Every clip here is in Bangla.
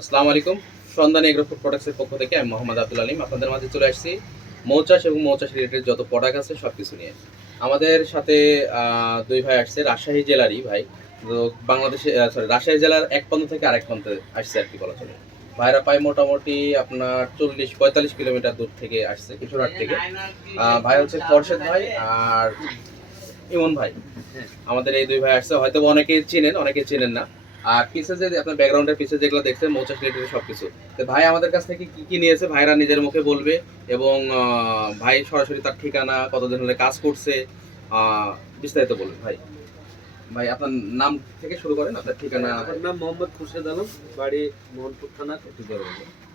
আসসালামু আলাইকুম। সন্ধান এগ্রো ফুড প্রোডাক্টসের পক্ষ থেকে আমি মোহাম্মদ আব্দুল আলিম। আপনাদের মাঝে চলে আসছি মৌচাষ এবং মৌচাষ রিলেটেড যত প্রোডাক্ট আছে সব কিছু নিয়ে। আমাদের সাথে দুই ভাই আসছে, রাজশাহী জেলারই ভাই। তো বাংলাদেশে সরি রাজশাহী জেলার এক প্রান্ত থেকে আরেক প্রান্তে আসছে আর কি বলা চলে। ভাইরা প্রায় মোটামুটি আপনার চল্লিশ, পঁয়তাল্লিশ কিলোমিটার দূর থেকে আসছে, কিশোরহাট থেকে। ভাই হচ্ছে খরশেদ ভাই আর ইমন ভাই। আমাদের এই দুই ভাই আসছে। হয়তো অনেকেই চিনেন অনেকে চিনেন না। আর পিছে যে আপনার ব্যাকগ্রাউন্ডের পিছে যেগুলো দেখছেন মৌচাষ রিলেটেড সবকিছু। তো ভাই আমাদের কাছ থেকে কি কি নিয়েছে? ভাইরা নিজের মুখে বলবে। এবং ভাই সরাসরি তার ঠিকানা কতদিন হলে কাজ করছে বিস্তারিত বলবেন ভাই। ভাই আপনার নাম থেকে শুরু করেন আপনার ঠিকানা। আমার নাম মোহাম্মদ খুরশেদ আলম বাড়ি মোহনপুর থানা।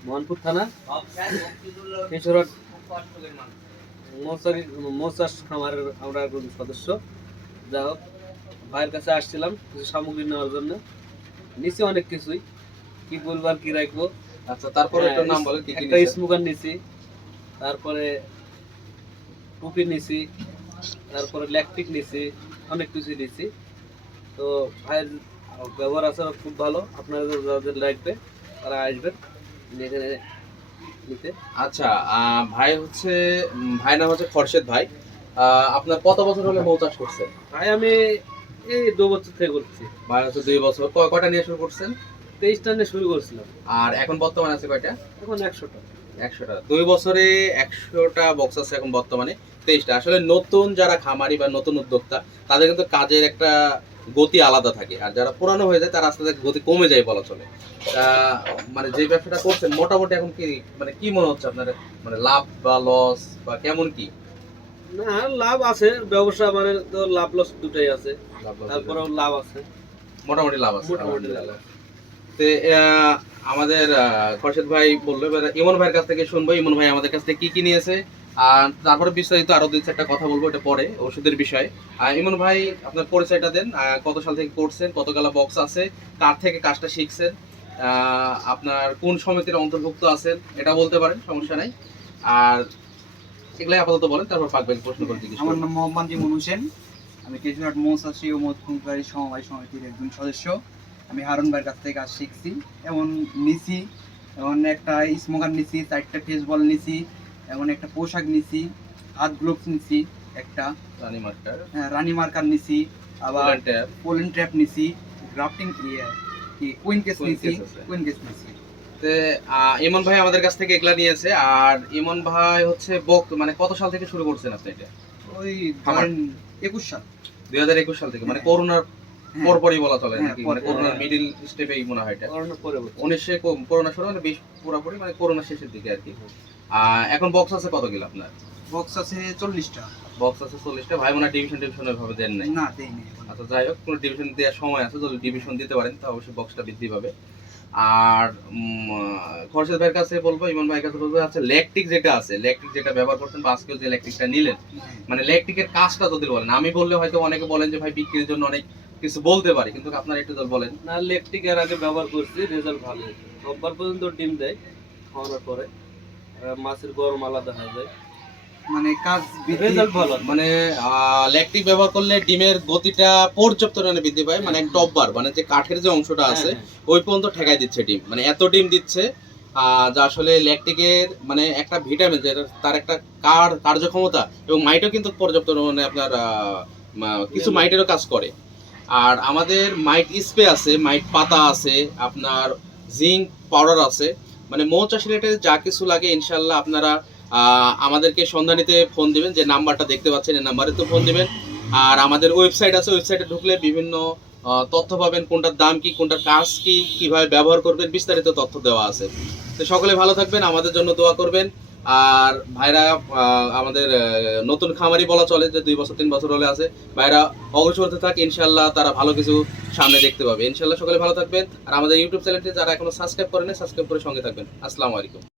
মোহনপুর থানা কেশরহাট। মৌচারি মৌচাষ খামারের আমরা একজন সদস্য। যা হোক ভাইয়ের কাছে আসছিলাম কিছু সামগ্রী নেওয়ার জন্য। নিচে অনেক কিছুই। কি বলব আর কি রাখব? আচ্ছা তারপরে একটু নাম বলেন কি কি একটা? স্মোকার নিছি তারপরে টুপি নিছি তারপরে ল্যাকটিক নিছি অনেক কিছু নিছি। তো ভাইয়ের ব্যবহার আছে খুব ভালো আপনাদের যাদের লাগবে তারা আসবেন এখানে নিতে। আচ্ছা ভাই হচ্ছে ভাই নাম হচ্ছে খরশেদ ভাই। আহ, আপনার কত বছর হলে মৌচাষ করছেন ভাই আমি এই দু বছর থেকে করছি। হচ্ছে দুই বছর। ক- কয়টা নিয়ে শুরু করছেন? তেইশ টানে শুরু করছিলাম। আর এখন বর্তমানে আছে কয়টা? এখন একশোটা। একশোটা। দুই বছরে একশোটা বক্স আছে এখন বর্তমানে তেইশটা। আসলে নতুন যারা খামারি বা নতুন উদ্যোক্তা তাদের কিন্তু কাজের একটা গতি আলাদা থাকে। আর যারা পুরানো হয়ে যায় তার আস্তে আস্তে গতি কমে যায় বলা চলে। তা মানে যে ব্যবসাটা করছেন মোটামুটি এখন কি মানে কি মনে হচ্ছে আপনার মানে লাভ বা লস বা কেমন কি? না লাভ আছে ব্যবসা মানে তো লাভ লস দুটাই আছে। তারপরেও লাভ আছে। মোটামুটি লাভ আছে মোটামুটি লাভ আলহামদুলিল্লাহ। তো আমাদের খরশেদ ভাই বলল এবার ইমন ভাইয়ের কাছ থেকে শুনব ইমন ভাই আমাদের কাছ থেকে কি কি নিয়েছে। আর তারপরে বিস্তারিত আরও দুই চারটা কথা বলব এটা পরে ওষুধের বিষয়ে। আর ইমন ভাই আপনার পরিচয়টা দেন কত সাল থেকে করছেন কত গালা বক্স আছে কার থেকে কাজটা শিখছেন আহ, আপনার কোন সমিতির অন্তর্ভুক্ত আছেন এটা বলতে পারেন সমস্যা নাই। আর এগুলাই আপাতত বলেন তারপর পাকবেন প্রশ্ন করে জিজ্ঞেস আমার নাম মোহাম্মদ ইমন হোসেন। আমি কেজুহাট মৌসাসী ও মধুকারী সমবায় সমিতির একজন সদস্য। আমি হারুন ভাইয়ের কাছ থেকে কাজ শিখছি এমন নিছি এমন একটা স্মোকার নিছি চারটা ফেস বল নিছি এমন একটা পোশাক নিছি হাত গ্লোভস নিছি একটা রানী মার্কার। হ্যাঁ, রানী মার্কার নিছি আবার পোলেন ট্র্যাপ নিছি গ্রাফটিং ইয়ে কি কুইন কেস নিছি কুইন কেস নিছি। তে, আহ, ইমন ভাই আমাদের কাছ থেকে এগুলা নিয়েছে আর ইমন ভাই হচ্ছে বক মানে কত সাল থেকে শুরু করছেন আপনি এটা? ওই। ধরেন একুশ সাল। দুই হাজার একুশ সাল থেকে মানে হ্যাঁ। করোনার হ্যাঁ, পরপরই বলা চলে হ্যাঁ, নাকি? মানে করোনার। মিডিল স্টেপেই মনে হয় এটা। উনিশে করোনা শুরু মানে বিশ পুরোপুরি মানে করোনা শেষের দিকে আর কি। আহ, এখন বক্স আছে কত কিলো আপনার? বক্স আছে চল্লিশটা। বক্স আছে চল্লিশটা। ভাই মনে ডিভিশন টিভিশন ভাবে দেন নাই। না দেয়নি। আচ্ছা যাই হোক কোনো ডিভিশন দেওয়ার সময় আছে যদি ডিভিশন দিতে পারেন তাহলে অবশ্যই বক্সটা বৃদ্ধি পাবে। আর খরচের ভাইয়ের কাছে বলব, ইমন ভাইয়ের কাছে বলব আচ্ছা ল্যাকটিক যেটা আছে, ল্যাকটিক যেটা ব্যবহার করছেন বা যে ল্যাকটিকটা নিলেন। মানে ল্যাকটিকের কাজটা যদি বলেন, আমি বললে হয়তো অনেকে বলেন যে, ভাই, বিক্রির জন্য অনেক কিছু বলতে পারি। কিন্তু আপনার একটু বলেন। না লেকটিক এর আগে ব্যবহার করছি, রেজাল্ট ভালো রোববার পর্যন্ত ডিম দেয়, খাওয়ানোর পরে। মাছের গরম আলাদা হয়ে যায়। মানে কাজ রেজাল্ট ভালো। মানে ল্যাকটিক ব্যবহার করলে ডিমের গতিটা পর্যাপ্ত পরিমাণে বৃদ্ধি পায় মানে টপবার মানে যে কাঠের যে অংশটা আছে হ্যাঁ, ওই পর্যন্ত ঠেকাই দিচ্ছে ডিম। মানে এত ডিম দিচ্ছে যা আসলে ল্যাকটিকের মানে একটা ভিটামিন যেটা তার একটা কার কার্যক্ষমতা এবং মাইটও কিন্তু পর্যাপ্ত মানে আপনার কিছু মাইটেরও কাজ করে। আর আমাদের মাইট স্প্রে আছে মাইট পাতা আছে আপনার জিঙ্ক পাউডার আছে মানে মৌচাষ রিলেটেড যা কিছু লাগে ইনশাল্লাহ আপনারা আমাদেরকে সন্ধানীতে ফোন দিবেন, যে নাম্বারটা দেখতে পাচ্ছেন এই নাম্বারে তো ফোন দিবেন। আর আমাদের ওয়েবসাইট আছে ওয়েবসাইটে ঢুকলে বিভিন্ন তথ্য পাবেন, কোনটার দাম কি, কোনটার কাজ কি, কীভাবে ব্যবহার করবেন, বিস্তারিত তথ্য দেওয়া আছে। তো সকলে ভালো থাকবেন, আমাদের জন্য দোয়া করবেন। আর ভাইরা আমাদের নতুন খামারি বলা চলে, যে দুই বছর, তিন বছর হলে আছে, ভাইরা অগ্রসর হতে থাক ইনশাল্লাহ তারা ভালো কিছু সামনে দেখতে পাবে। ইনশাল্লাহ সকলে ভালো থাকবেন। আর আমাদের ইউটিউব চ্যানেলটি যারা এখনও সাবস্ক্রাইব করেনি সাবস্ক্রাইব করে সঙ্গে থাকবেন। আসসালামু আলাইকুম।